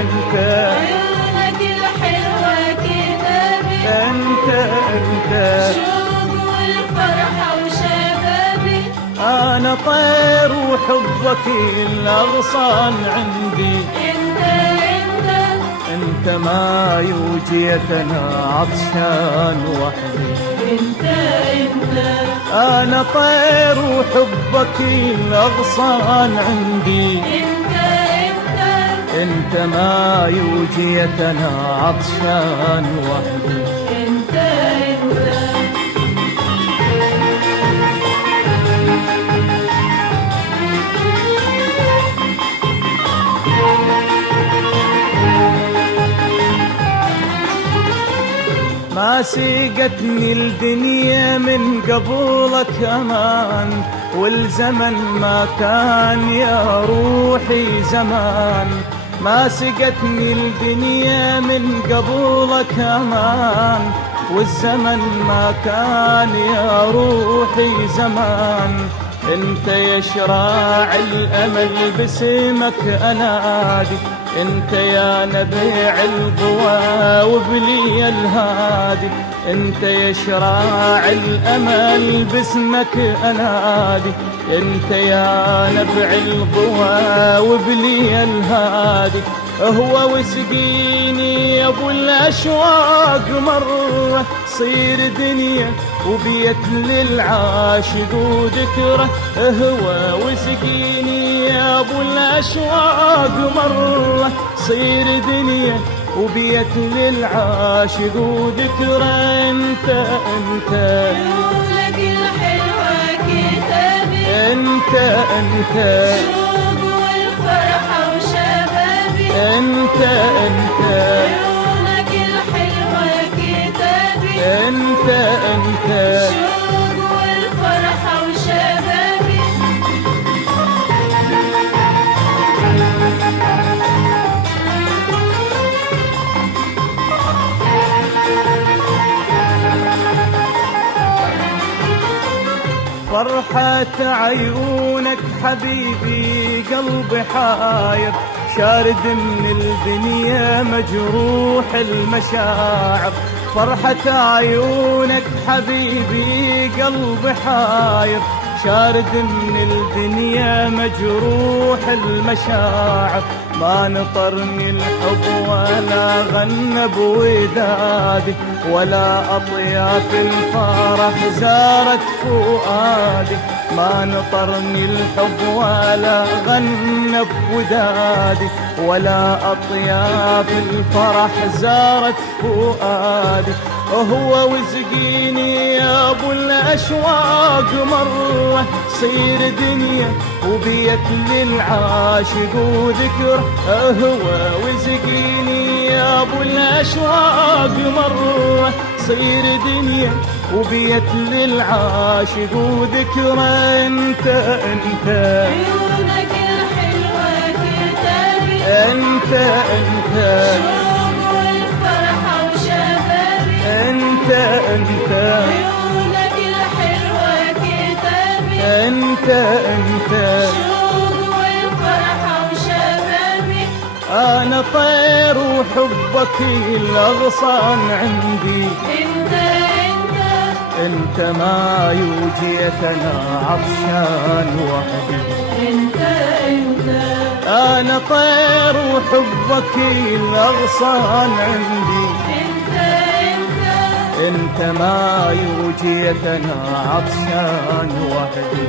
انت عيونك الحلوة كتابي، انت شوق والفرحة وشبابي. انا طير وحبك الاغصان عندي، انت ما يوجيت انا عطشان وحدي. انا طير وحبك الاغصان عندي، انت ما يوجيت انا عطشان وحدي. ما سيقتني الدنيا من قبولك امان، والزمن ما كان يا روحي زمان. ما سقتني الدنيا من قبولك امان، والزمن ما كان يا روحي زمان. انت يا شراع الامل باسمك انادي، انت يا نبيع القوى وبلي الهادي. انت يا شراع الامل باسمك انادي، انت يا نبع القوى وبلي الهادي. هو وسقيني يا ابو الاشواق مره، صير دنيا وبيت للعاشق وذكره. هو وسقيني يا ابو الاشواق مره، صير دنيا وبيت للعاشق وذكره. انت عيونك الحلوة كتابي، انت شوق والفرحة وشبابي. انت عيونك الحلوة كتابي، انت شوق والفرحة وشبابي. فرحة عيونك حبيبي قلبي حاير، شارد من الدنيا مجروح المشاعر. فرحة عيونك حبيبي قلبي حاير، شارد من الدنيا مجروح المشاعر. ما نطرني الحب ولا غنى بودادي، ولا أطياف الفرح زارت فؤادي. ما نطرني الحب ولا غنى بودادي، ولا أطياف الفرح زارت فؤادي. هو وسقيني يا ابو الاشواق مره، صير دنيا وبيت للعاشق وذكره. هو وسقيني يا ابو الاشواق مره، صير دنيا وبيت للعاشق وذكره. انت عيونك الحلوة كتابي، انت شوق والفرحة وشبابي. انت عيونك الحلوة كتابي، انت شوق والفرحة وشبابي. انا طير وحبك الاغصان عندي، انت ما يوجيت انا عطشان وحدي. انا طير وحبك الاغصان عندي، انت ما يوجيت انا عطشان وحدي.